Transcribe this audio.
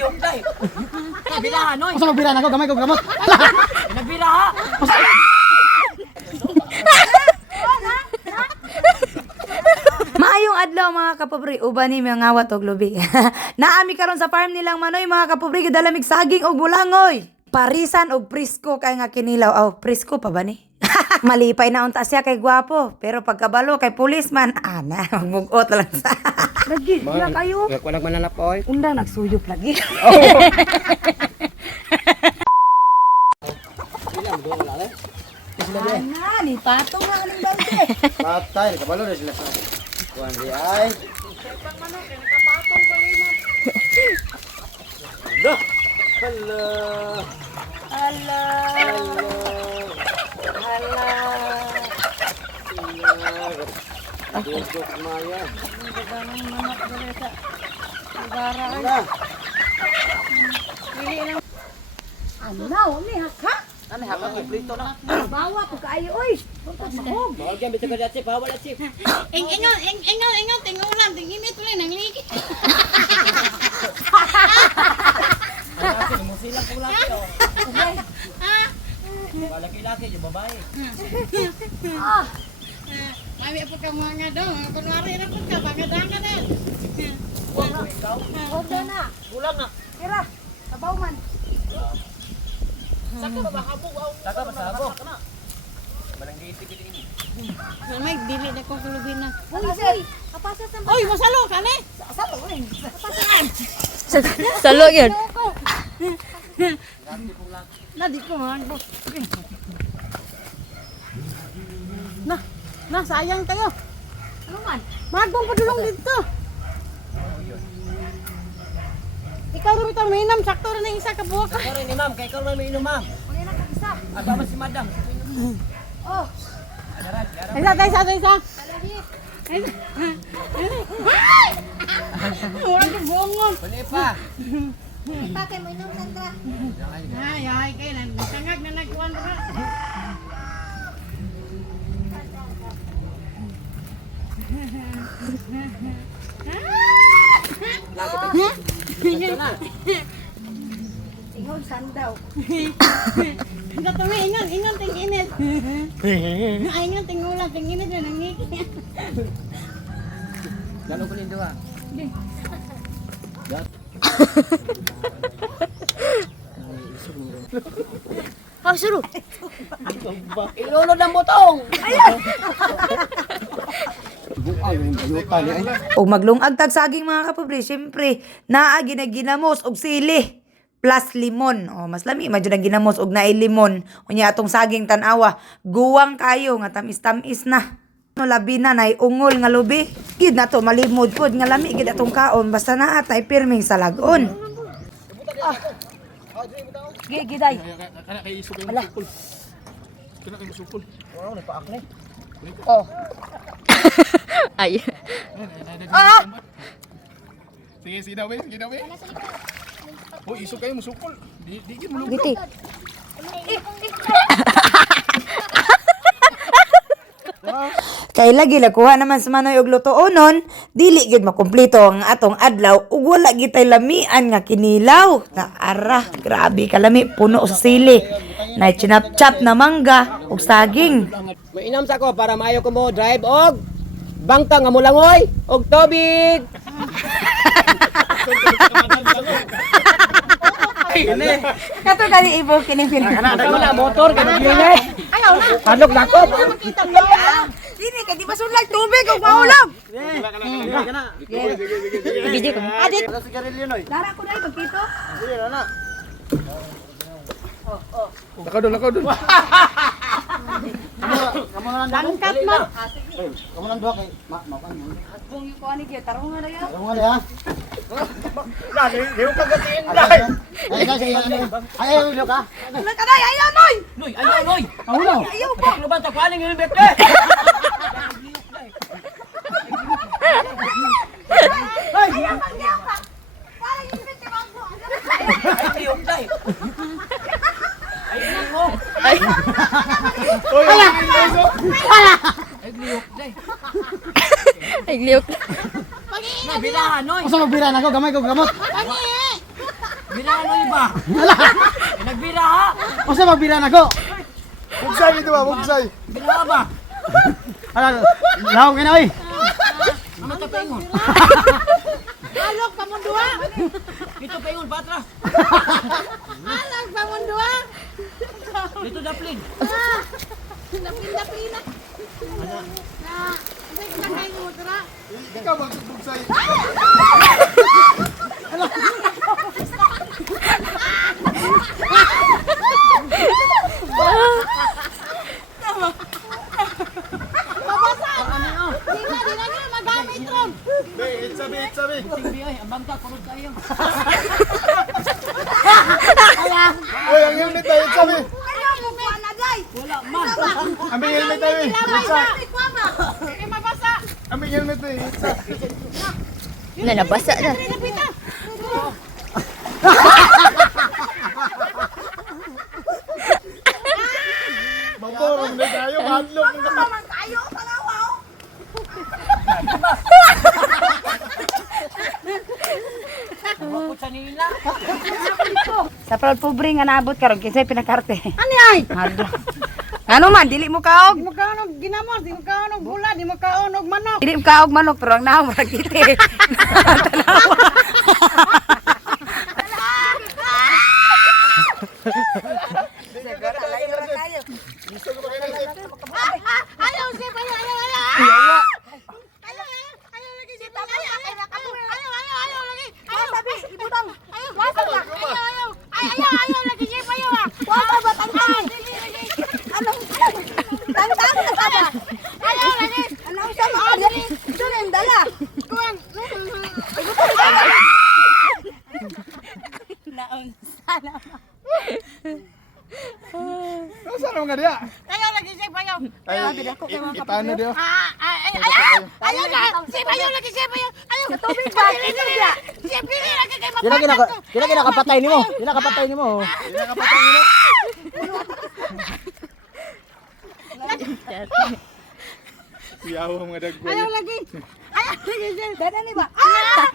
Nagliyok day. Birahan oy. Asa magbira na ko gamay ko gamot. Nagbira ha. Maayong adlaw mga kapobri, uban ni mga ngawat og lubi. Naami karon sa farm nilang manoy mga kapobri, gidalamig saging og bulangoy. Parisan og presko kay nga kinilaw. Oh, presko pa ba ni? Malipay na unta siya kay gwapo, pero pagkabalo kay policeman, ana, magmugot lang sa. Lagi, wala kayo. Ko nagmananap oy. Undang nagsuyop lagi. Ana, ni patong nga ng balde. Patay kabalo na sila. Kuan di ay. Dah. Hello. Hala. Hala. Duduk maya. Daming manok dere sa negara ay. Dah. Dili lang. Ano, ni haka? Ano ha kompleto na. Bawa ko kaayo oy. Pagkag mahog. Bawal gyud bitaw ka dati, bawal at sip. Ingon, tingulang, tingin ito lang, nangliki. Kasi mo sila pula ko. Laki-laki yung babae. Mami po ka mga dong, kunwari na po ka, bangadangan na. Huwag na. Kulang na. Tira, sabaw man. Saka ba habog aw? Saka ba habog? Manang giiti gid ini. May dili na ko kulubin na. Uy, sir. Kapasa sa Oy, masalo ka ni. salo eh. Salo yun. Nadi ko man po. Na, sayang tayo. Ano man? Magpong padulong dito. Ikaw rin ito minam, sakto rin ang isa ka buwak. Ikaw rin ni ma'am, kay ikaw rin may inom ma'am. Uli na kag isa. Aba man si madam. Oh, Adaran, Isa. Orang ka bongon. Bali pa. ipake mo inom Sandra. Ay, kay nagkangag na nagkuhan ra. Ingon sandaw. Ito tuwi, ingon, ting init. Ay, ingon, ting ulang, ting init na nangiki. Dalo ko lindo ha. Oh, suruh. Ilunod ang butong. Buang yung yuta ni ay. Og maglungag tag saging mga kapobri, syempre, naa ginamos og sili plus limon. Oh, mas lami medyo na ginamos og naay limon. Unya atong saging tan-awa, guwang kayo nga tamis-tamis na. No labi na nay ungol nga lubi. Gid na to malimod pod nga lami gid atong kaon basta naa tay pirming sa lagon. Giday. Kana kay iso kay musukol. Kana kay musukol. Wow, nagpaak ni. Oh. Ay. Sige daw. Oh, iso kay musukol. Di gid mulog. Giti. Kay lagi kuha naman sa manoy og lutoonon, dili gid makumpleto ang atong adlaw ug wala gid tay lamian nga kinilaw. Naara, grabe kalami puno sa sili. Nay chinap-chap na mangga ug saging. Mainam sa ko para maayo ko mo drive og bangka nga mulangoy og tubig. Kato kali ibo kini film. Ana motor ka gilid. Ayaw na. Padlok dako. Makita mo. Dili kay di masunlag tubig ug maulog. Video ko. Adit. Ano sigarilyo noy? Dara ko dai pagkito. Sige na. Lakaw dun. Kamu nang Langkat mo. Kamu nang duha kay makan mo. Kung yung kuha ni Gio, tarong nga na yan. Ano nga ya? Hiyo ka gatiin dai. Ay kasi ano. Ay ulo ka. Wala ka dai, ayaw noy! Noy, ano noy? Ulo. Ayaw po! Ano ba ta paling helmet eh? Ayaw kang ayaw ka! Para yung festival mo! Ay, tiyok dai. Ay, nang mo. Ay. Ay, liyok dai. Ay, liok. Nabilahan noy. Asa magbira na ko gamay ko gamot. Pagi. Biraan mo iba. Nagbira ha? Usa magbira na ko. Bugsay dito ba, bugsay. Bira ba? Ano, lahong ka na oy. Ano ta paingon? Alok pa mong duwa. Dito paingon patra. Alok pa mong duwa. Dito daplin. Dapin na. Hindi ka kayo mo tira. Ikaw magbugsay. Babasa. Di na nyo magamit ron. Be, itsabi. Tingbi ay, ang bangka kurod kayo. Uy, ang helmet tayo, itsabi. Ayaw mo ba na day? Wala man. Aming helmet tayo, itsa. Hindi mabasa. Aming helmet tayo, itsa. Na nabasa na. Pita. Maborong na tayo, madlok. Tayo palawaw. Wapot sa nila. Sa proud pobre nga naabot karon kinsay pinakarte. Ani ay? Hado. Ano man dili mo kaog. Di mo kaonog ginamos, di mo kaonog bula, di mo kaonog manok. Dili mo kaog manok pero ang naong ra kiti. Ayaw si ayaw. Ayaw lagi si ayaw lagi. Ayaw sabi ibutang. Ayaw lagi si ayaw. Wala ba tangtang? Tangtang na ba? Ayaw lagi. Ano sa mga ito na yung dala. Kuan. Saan naman nga diya? Ayaw lagi si ayaw. Ay, ipano diyo? Ayaw na! Si Bayo lagi, si Bayo! Ayaw! Sa tubig ba? Si Pili lagi kay Kina kinakapatay nimo. Kinakapatay nimo. Hindi na kapatang ino. Siyaw mga dagway. Ayaw lagi! Ayaw lagi! Dada ni ba? Ah!